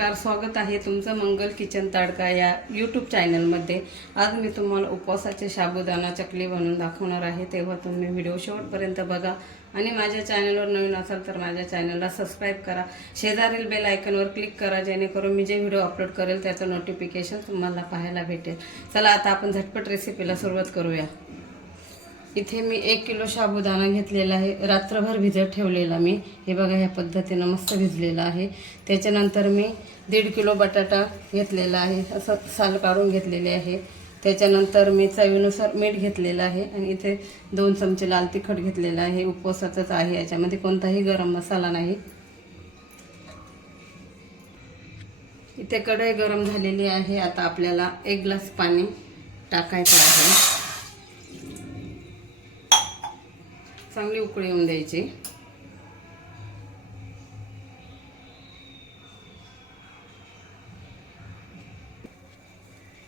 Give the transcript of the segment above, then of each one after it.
नमस्कार स्वागत आहे तुमचं मंगल किचन ताडका या यूट्यूब चॅनलमध्ये आज मी तुम्हाला उपवासाचे साबुदाणा चकली बनवून दाखवणार आहे. तेव्हा तुम्ही व्हिडिओ शेवटपर्यंत बघा. आणि माझ्या चॅनलवर नवीन असाल तर माझ्या चॅनलला सबस्क्राईब करा. शेजारील बेल आयकनवर क्लिक करा जेणेकरून मी जे व्हिडिओ अपलोड करेल त्याचं नोटिफिकेशन तुम्हाला पाहायला भेटेल. चला आता आपण झटपट रेसिपीला सुरुवात करूया. इथे मी एक किलो साबुदाणा घेतलेला आहे. रात्रभर भिजत ठेवलेला मी. हे बघा ह्या पद्धतीनं मस्त भिजलेला आहे. त्याच्यानंतर मी दीड किलो बटाटा घेतलेला आहे. असं साल काढून घेतलेले आहे. त्याच्यानंतर मी चवीनुसार मीठ घेतलेलं आहे आणि इथे दोन चमचे लाल तिखट घेतलेलं आहे. उपवासाचंच आहे याच्यामध्ये. कोणताही गरम मसाला नाही. इथे कढई गरम झालेली आहे. आता आपल्याला एक ग्लास पाणी टाकायचं आहे. चांगली उकळी येऊन द्यायची.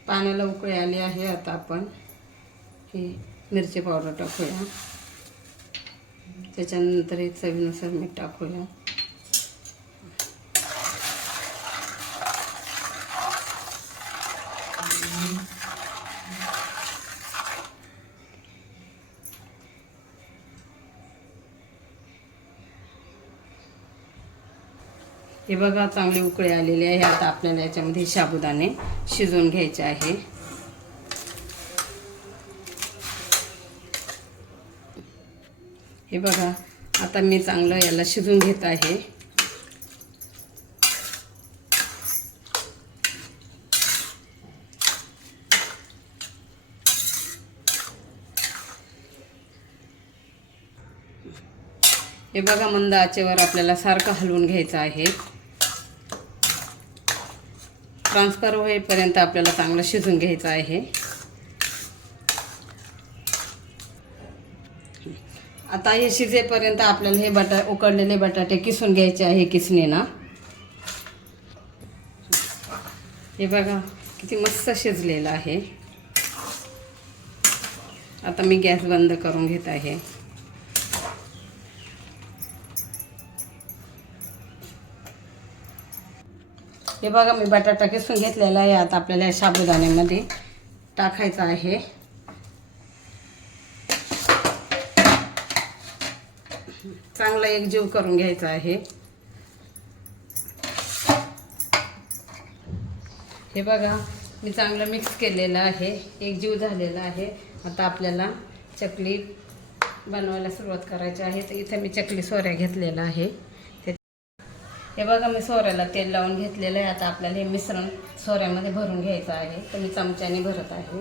पाण्याला उकळी आली आहे आता आपण. ही मिरची पावडर टाकूया. त्याच्यानंतर एक चवीनुसार मीठ टाकूया. हे बघा चांगले उकळे आलेली आहे. आता आपल्याला याच्यामध्ये साबुदाणे शिजवून घ्यायचे आहे. हे बघा आता मी चांगलं याला शिजून घेत आहे. हे बघा मंद आचेवर आपल्याला सारखं हलवून घ्यायचं आहे. ट्रान्सफर होईपर्यंत आपल्याला चांगलं शिजून घ्यायचं आहे. आता हे शिजेपर्यंत आपल्याला हे बटा उकडलेले बटाटे किसून घ्यायचे आहे किसणीनं. हे बघा किती मस्त शिजलेलं आहे. आता मी गॅस बंद करून घेत आहे. हे बघा मी बटाटा किसून घेतलेला आहे. आता आपल्याला या साबुदाण्यामध्ये टाकायचं आहे. चांगला एक जीव करून घ्यायचा आहे. हे बघा मी चांगलं मिक्स केलेलं आहे. एक जीव झालेला आहे. आता आपल्याला चकली बनवायला सुरुवात करायची आहे. तर इथे मी चकली सोऱ्या घेतलेला आहे. हे बघा मी सोऱ्याला तेल लावून घेतलेलं आहे. आता आपल्याला हे मिश्रण सोऱ्यामध्ये भरून घ्यायचं आहे. तर मी चमच्याने भरत आहे.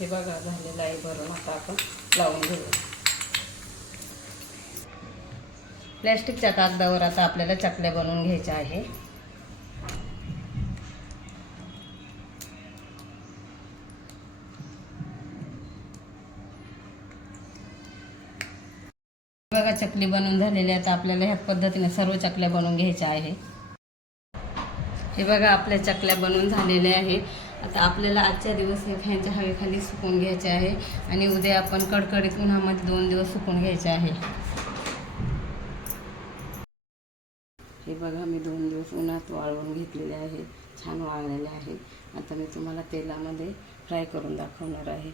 हे बघा झालेलं आहे भरून. आता आपण लावून घेऊ प्लॅस्टिकच्या कागदावर आता आपल्याला चकल्या बनवून घ्यायच्या आहे. बघा चकली बनवून झालेली आहे. आता आपल्याला ह्या पद्धतीने सर्व चकल्या बनवून घ्यायच्या आहे. हे बघा आपल्या चकल्या बनवून झालेल्या आहे आता आपल्याला आजच्या दिवस हे फॅनच्या हवेखाली सुकून घ्यायचे आहे. आणि उद्या आपण कडकडीत उन्हामध्ये दोन दिवस सुकून घ्यायचे आहे. हे बघा मी दोन दिवस उन्हात वाळवून घेतलेले आहे. छान वाळलेले आहे. आता मी तुम्हाला तेलामध्ये फ्राय करून दाखवणार आहे.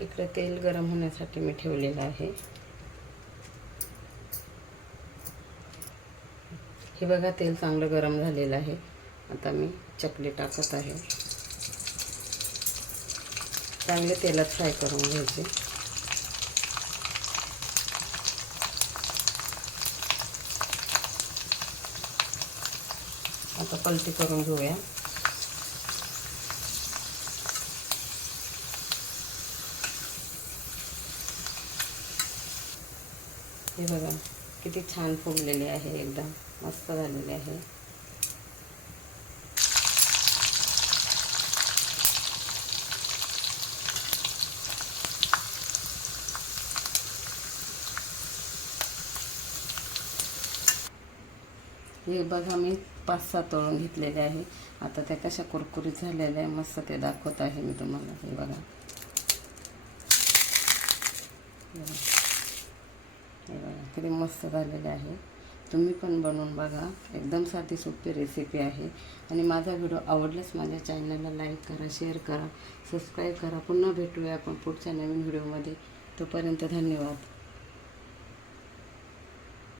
इकडे तेल गरम होण्यासाठी मी ठेवलेलं आहे. हे बघा तेल चांगलं गरम झालेलं आहे. आता मी चकली टाकत आहे. चांगले तेलात फ्राय करून घ्यायचे. आता पलटी करून घेऊया. हे बघा किती छान फुगलेले आहे एकदम. मस्त झालेले आहे. हे बघा मी पाच सहा तळून घेतलेले आहे. आता त्या कशा कुरकुरीत झालेल्या आहे मस्त ते दाखवत आहे मी तुम्हाला. हे बघा हे बघा. हे मस्त झालेले आहे. तुम्ही पण बनवून बघा. एकदम साधी सोपी रेसिपी आहे. आणि माझा व्हिडिओ आवडल्यास माझ्या चॅनलला लाईक करा शेअर करा सबस्क्राईब करा. पुन्हा भेटूया आपण पुढच्या नवीन व्हिडिओमध्ये तोपर्यंत धन्यवाद.